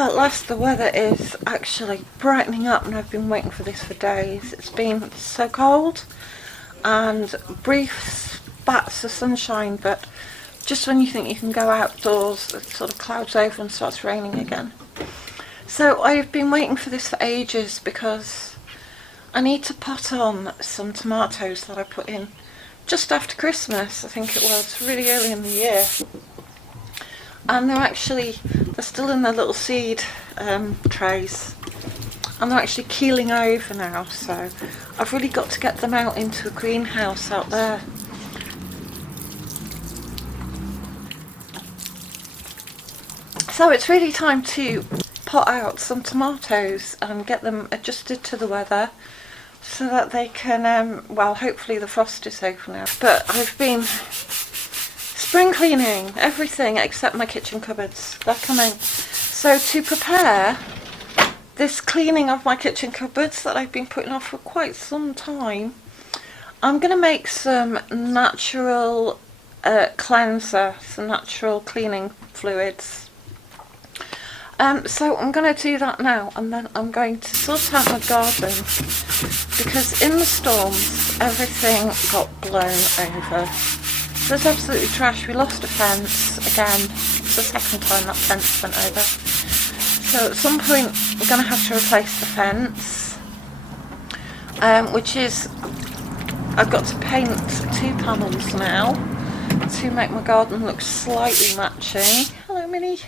At last the weather is actually brightening up, and I've been waiting for this for days. It's been so cold and brief spats of sunshine, but just when you think you can go outdoors, it sort of clouds over and starts raining again. So I've been waiting for this for ages because I need to pot on some tomatoes that I put in just after Christmas. I think it was really early in the year. And they're still in their little seed trays, and they're actually keeling over now, so I've really got to get them out into a greenhouse out there. So it's really time to pot out some tomatoes and get them adjusted to the weather so that they can, well, hopefully the frost is over now. But I've been spring cleaning everything except my kitchen cupboards. They're coming. So to prepare this cleaning of my kitchen cupboards that I've been putting off for quite some time, I'm going to make some natural cleanser, some natural cleaning fluids. So I'm going to do that now, and then I'm going to sort out my garden, because in the storms everything got blown over. So it's absolutely trash. We lost a fence again. It's the second time that fence went over. So at some point we're going to have to replace the fence, which is, I've got to paint 2 panels now to make my garden look slightly matching. Hello, Minnie.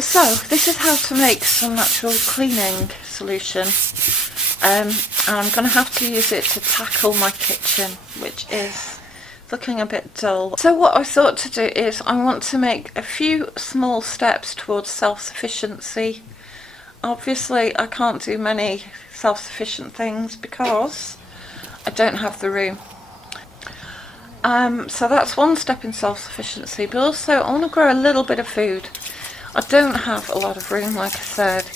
So this is how to make some natural cleaning solution. And I'm going to have to use it to tackle my kitchen, which is looking a bit dull. So what I thought to do is I want to make a few small steps towards self-sufficiency. Obviously I can't do many self-sufficient things because I don't have the room. So that's one step in self-sufficiency, but also I want to grow a little bit of food. I don't have a lot of room, like I said,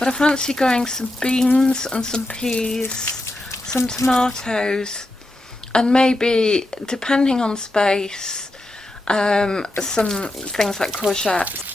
but I fancy growing some beans and some peas, some tomatoes, and maybe, depending on space, some things like courgettes.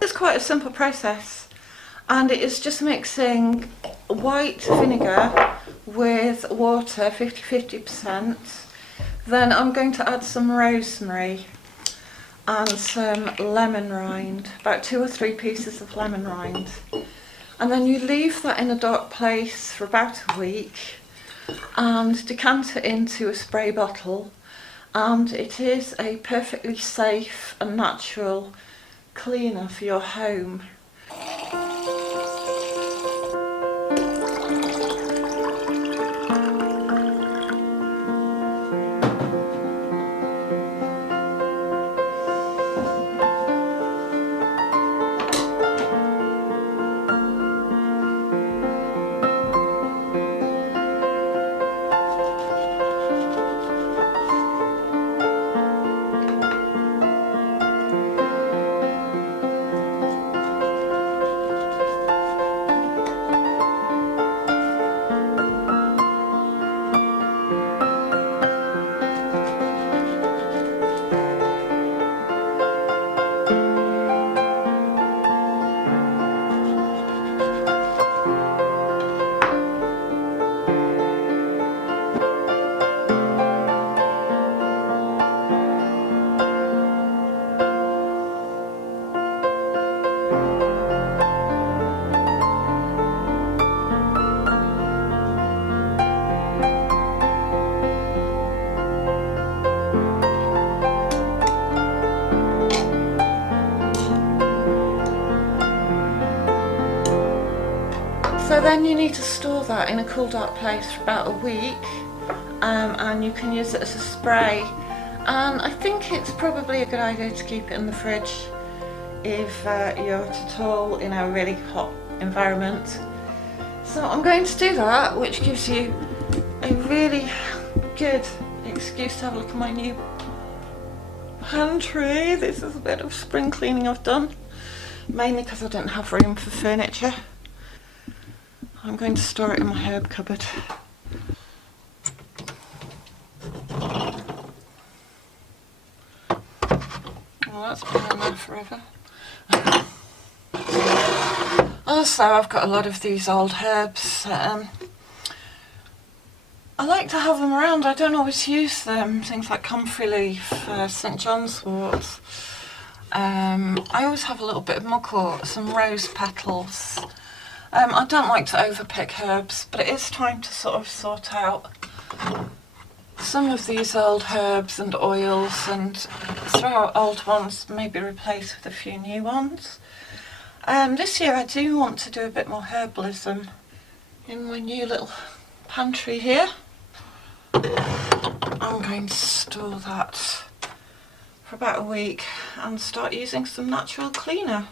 It's quite a simple process, and it is just mixing white vinegar with water, 50-50%. Then I'm going to add some rosemary and some lemon rind, about 2 or 3 pieces of lemon rind. And then you leave that in a dark place for about a week and decant it into a spray bottle, and it is a perfectly safe and natural cleaner for your home. So then you need to store that in a cool dark place for about a week, and you can use it as a spray, and I think it's probably a good idea to keep it in the fridge if you're at all in a really hot environment. So I'm going to do that, which gives you a really good excuse to have a look at my new pantry. This is a bit of spring cleaning I've done, mainly because I don't have room for furniture. I'm going to store it in my herb cupboard. Well, that's been in there forever. Also, I've got a lot of these old herbs. I like to have them around. I don't always use them. Things like comfrey leaf, St John's wort. I always have a little bit of mugwort, some rose petals. I don't like to overpick herbs, but it is time to sort of sort out some of these old herbs and oils and throw out old ones, maybe replace with a few new ones. This year I do want to do a bit more herbalism in my new little pantry here. I'm going to store that for about a week and start using some natural cleaner.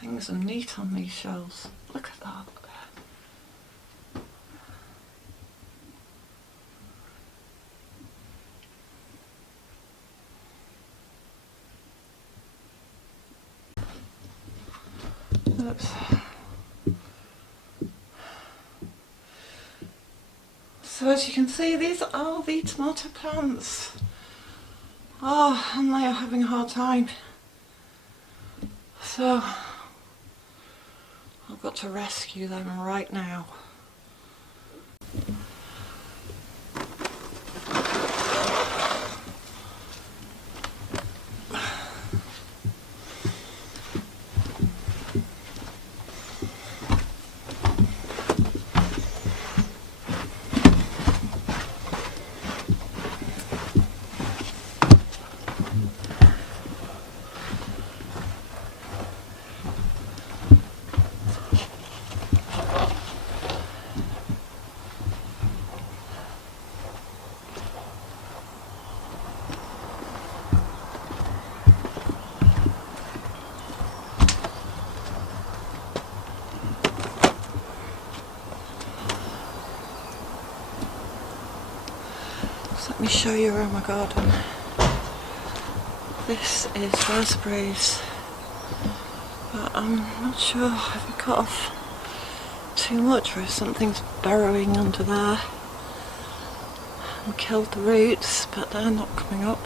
Things are neat on these shelves. Look at that. Oops. So as you can see, these are the tomato plants. Oh, and they are having a hard time. So I've got to rescue them right now. Let me show you around my garden. This is raspberries, but I'm not sure if I cut off too much or if something's burrowing under there and killed the roots, but they're not coming up.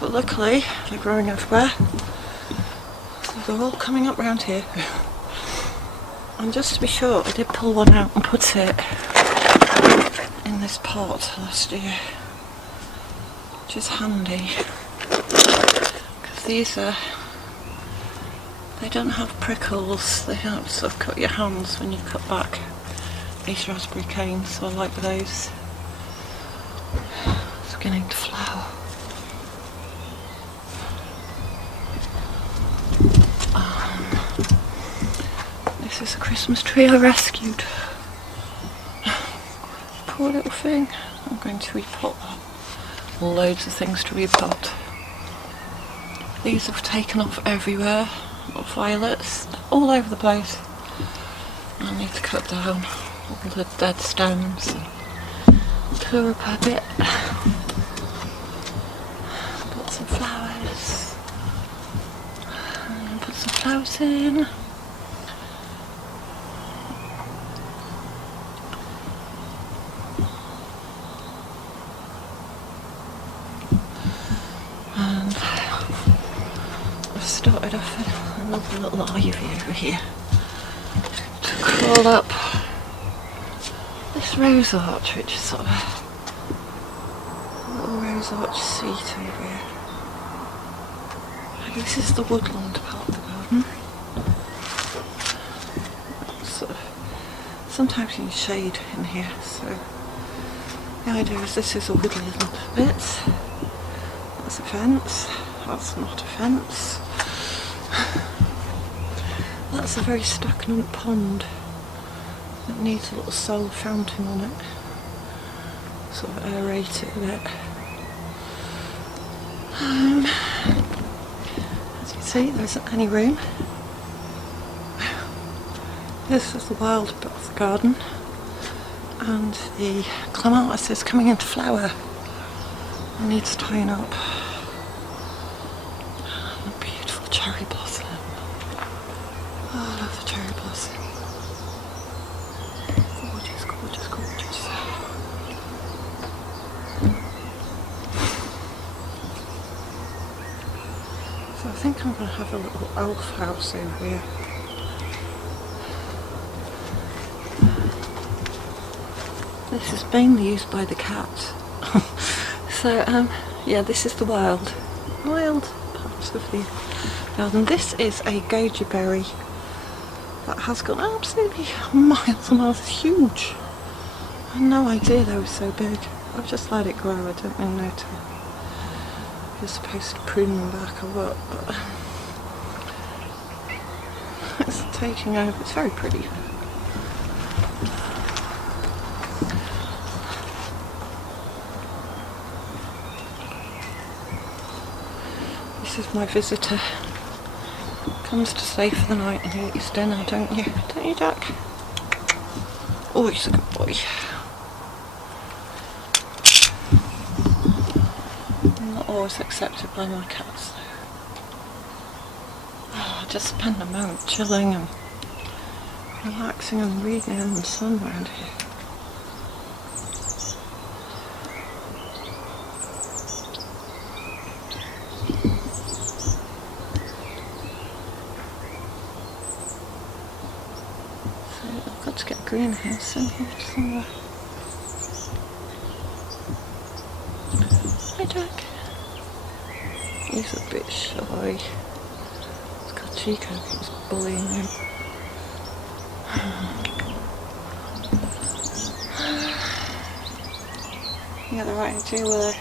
But luckily they're growing everywhere, so they're all coming up round here. And just to be sure, I did pull one out and put it in this pot last year, which is handy because these they don't have prickles, they don't sort of cut your hands when you cut back these raspberry canes, so I like those. It's beginning to flower. This is a Christmas tree I rescued. Poor little thing. I'm going to repot that. Loads of things to repot. These have taken off everywhere. Violets all over the place. I need to cut down all the dead stems and clear up a bit. Put some flowers. And put some flowers in. Started off in another little ivy over here to crawl up this rose arch, which is sort of a little rose arch seat over here. This is the woodland part of the garden. Sort of, sometimes you need shade in here, so The idea is this is all woodland bits. That's a fence. That's not a fence. That's a very stagnant pond that needs a little solar fountain on it. Sort of aerate it a bit. As you can see, there isn't any room. This is the wild bit of the garden, and the clematis is coming into flower. It needs tying up. And a beautiful cherry blossom. Oh, I love the cherry blossom. Gorgeous, gorgeous, gorgeous. So I think I'm going to have a little elf house over here. This is mainly used by the cat. So yeah, this is the wild parts of the garden. This is a goji berry that has gone absolutely miles and miles. It's huge. I had no idea they were so big. I've just let it grow. I don't really know to. You're supposed to prune them back or what, but it's taking over. It's very pretty. This is my visitor. Comes to stay for the night and he eats dinner, don't you? Don't you, Jack? Oh, he's a good boy. I'm not always accepted by my cats though. Oh, I just spend a moment chilling and relaxing and reading in the sun around here. I've got to get a greenhouse in here somewhere. Hi Jack. He's a bit shy. He's got Chico who's bullying him. You got the right idea with it.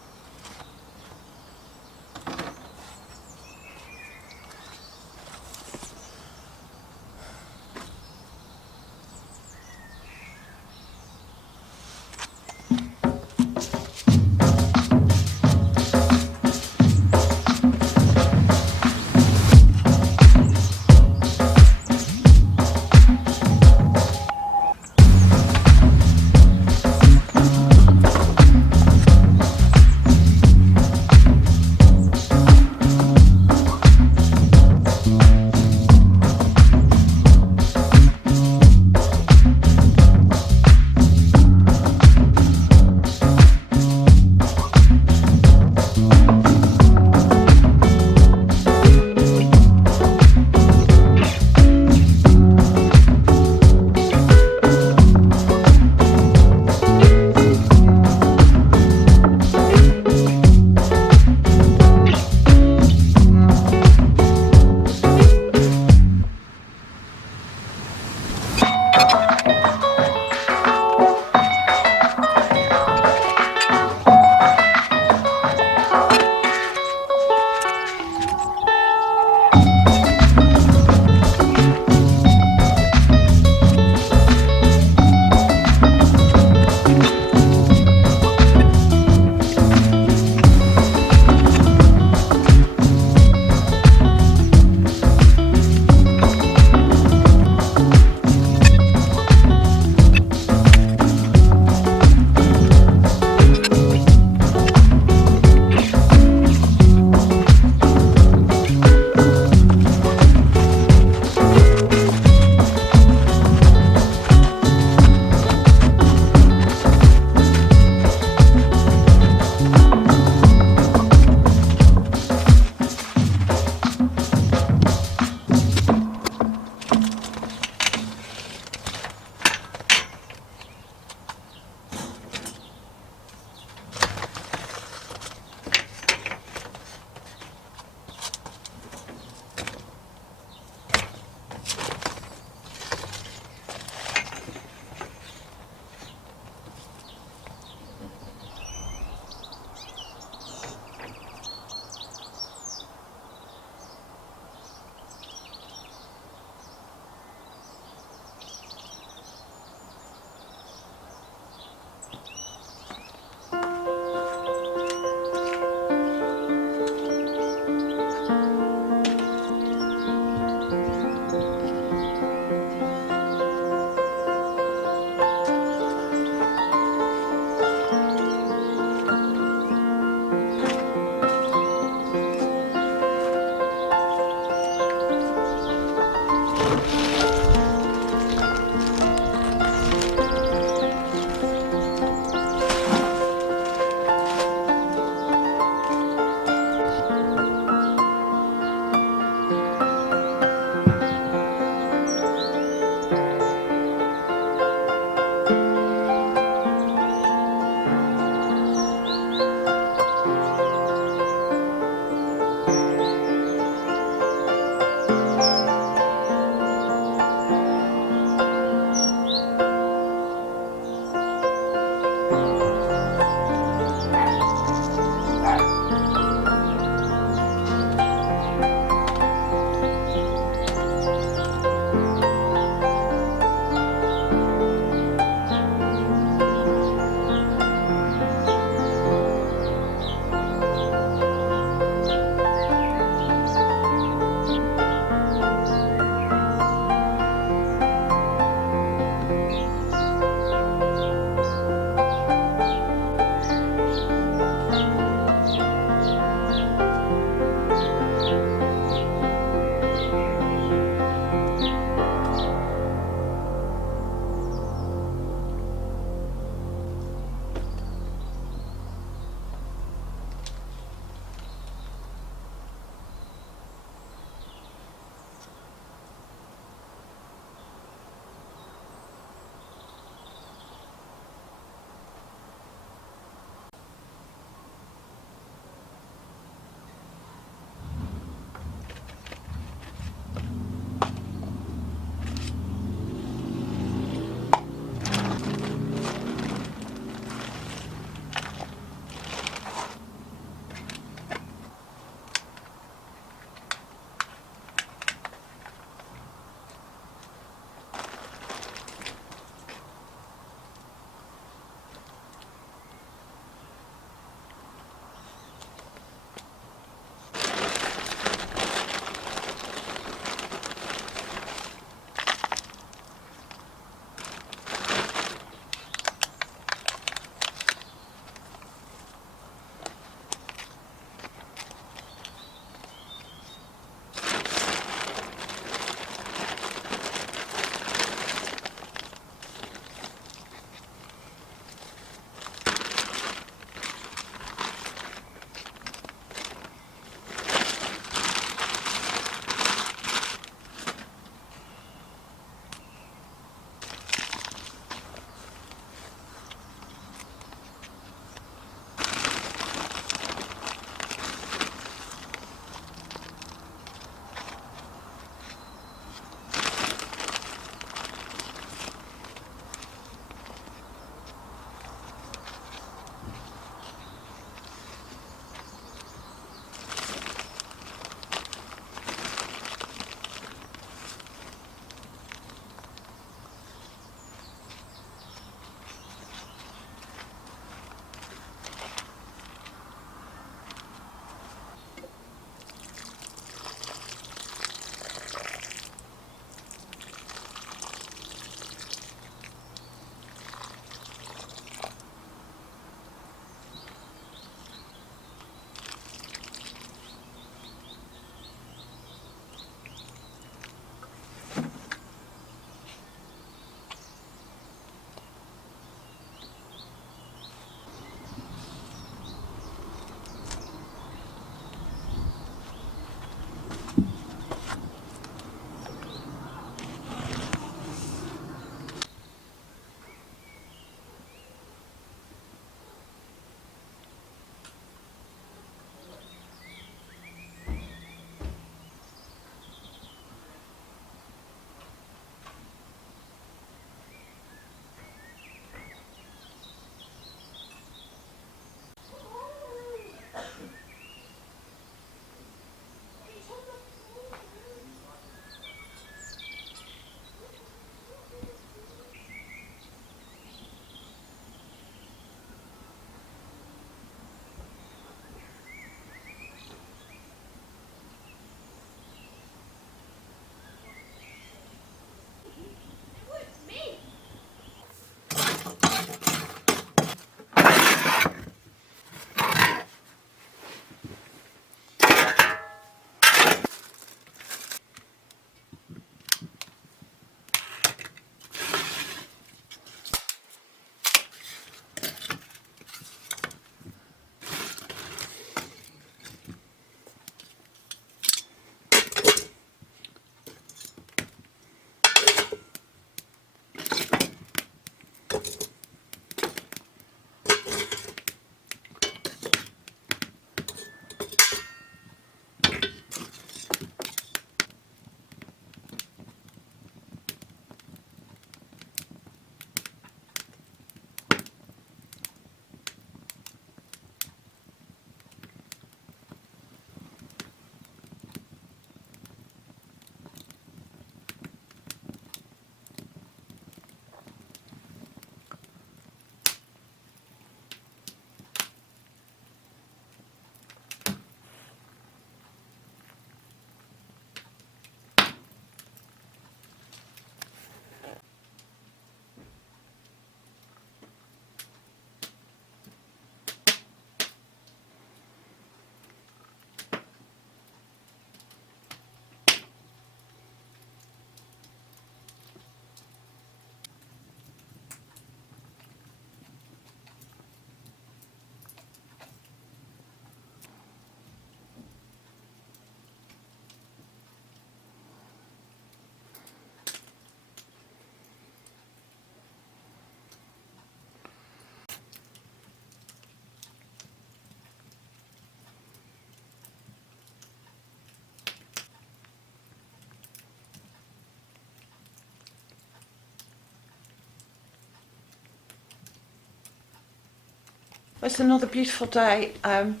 It's another beautiful day, and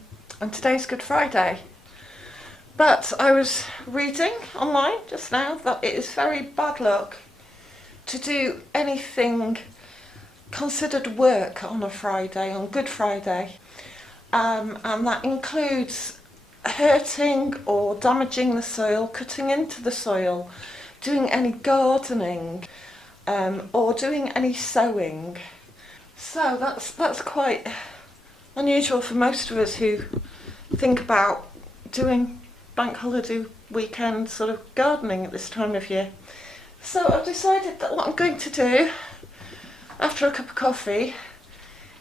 today's Good Friday. But I was reading online just now that it is very bad luck to do anything considered work on a Friday, on Good Friday. And that includes hurting or damaging the soil, cutting into the soil, doing any gardening, or doing any sewing. So that's quite unusual for most of us who think about doing bank holiday weekend sort of gardening at this time of year. So I've decided that what I'm going to do after a cup of coffee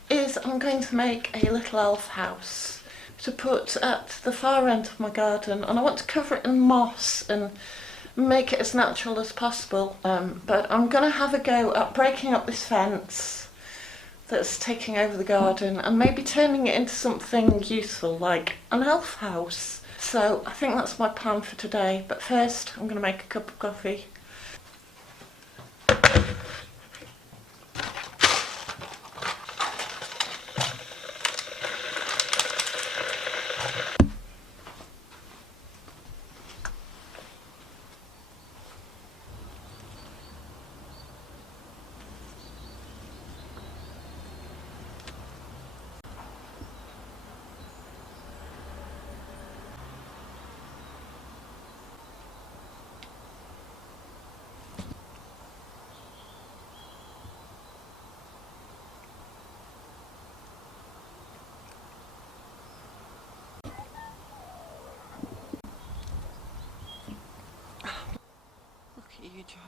is I'm going to make a little elf house to put at the far end of my garden, and I want to cover it in moss and make it as natural as possible. But I'm going to have a go at breaking up this fence that's taking over the garden and maybe turning it into something useful like an elf house. So I think that's my plan for today, but first I'm going to make a cup of coffee. Look at you, Jack.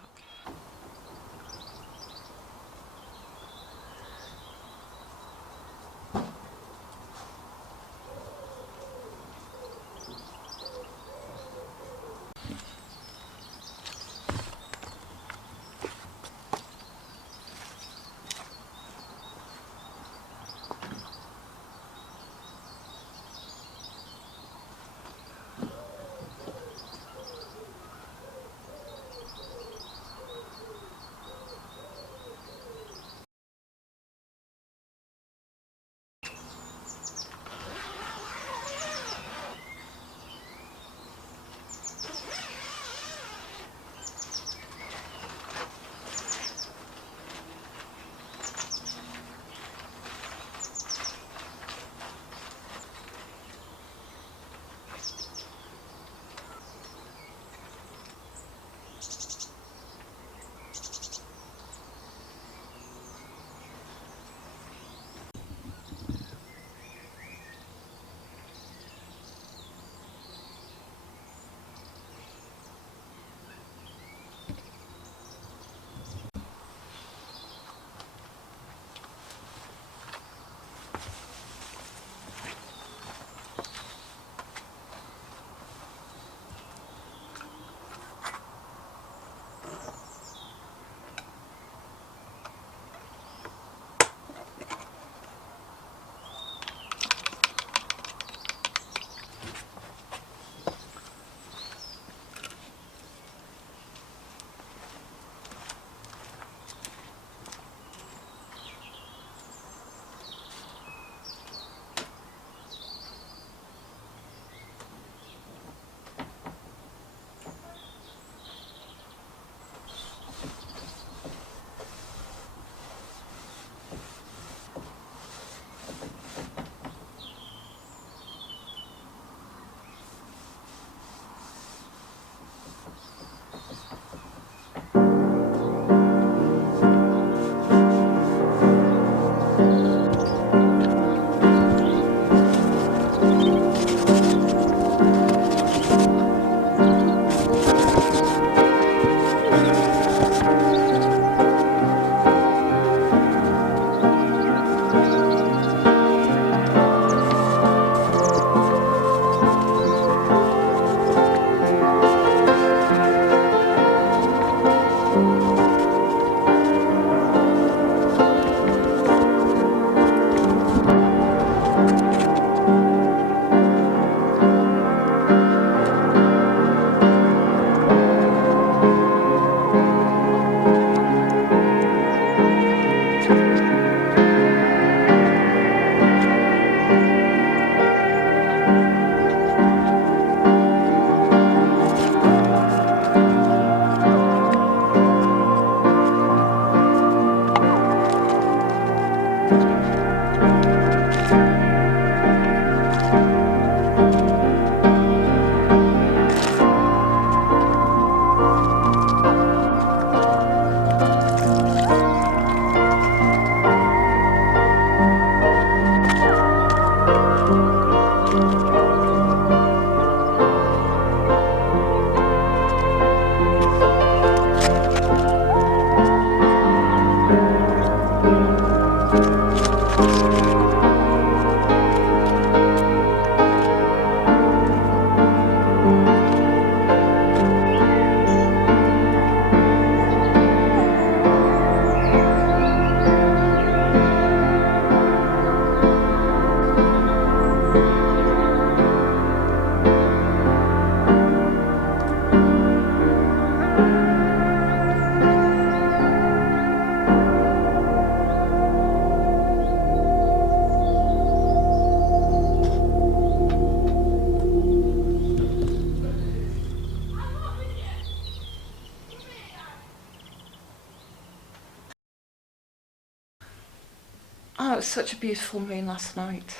Oh, it was such a beautiful moon last night.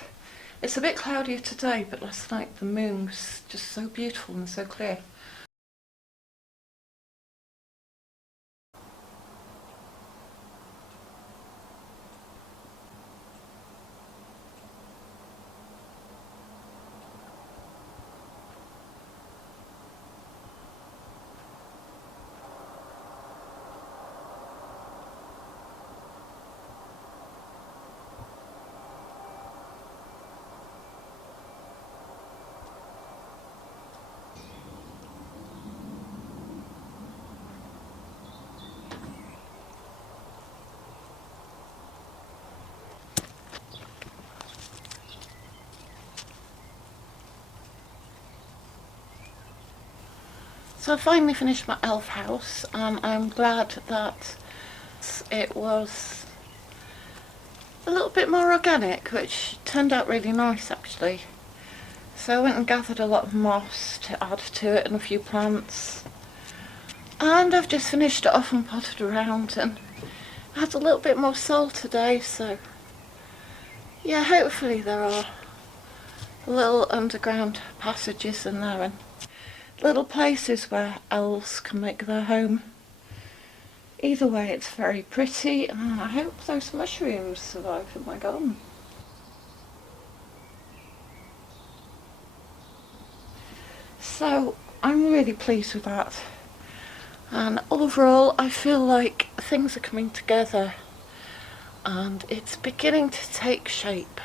It's a bit cloudier today, but last night the moon was just so beautiful and so clear. So I finally finished my elf house, and I'm glad that it was a little bit more organic, which turned out really nice actually. So I went and gathered a lot of moss to add to it and a few plants. And I've just finished it off and potted around, and it had a little bit more soul today, so yeah, hopefully there are little underground passages in there and little places where elves can make their home. Either way, it's very pretty, and I hope those mushrooms survive in my garden. So I'm really pleased with that, and overall I feel like things are coming together and it's beginning to take shape.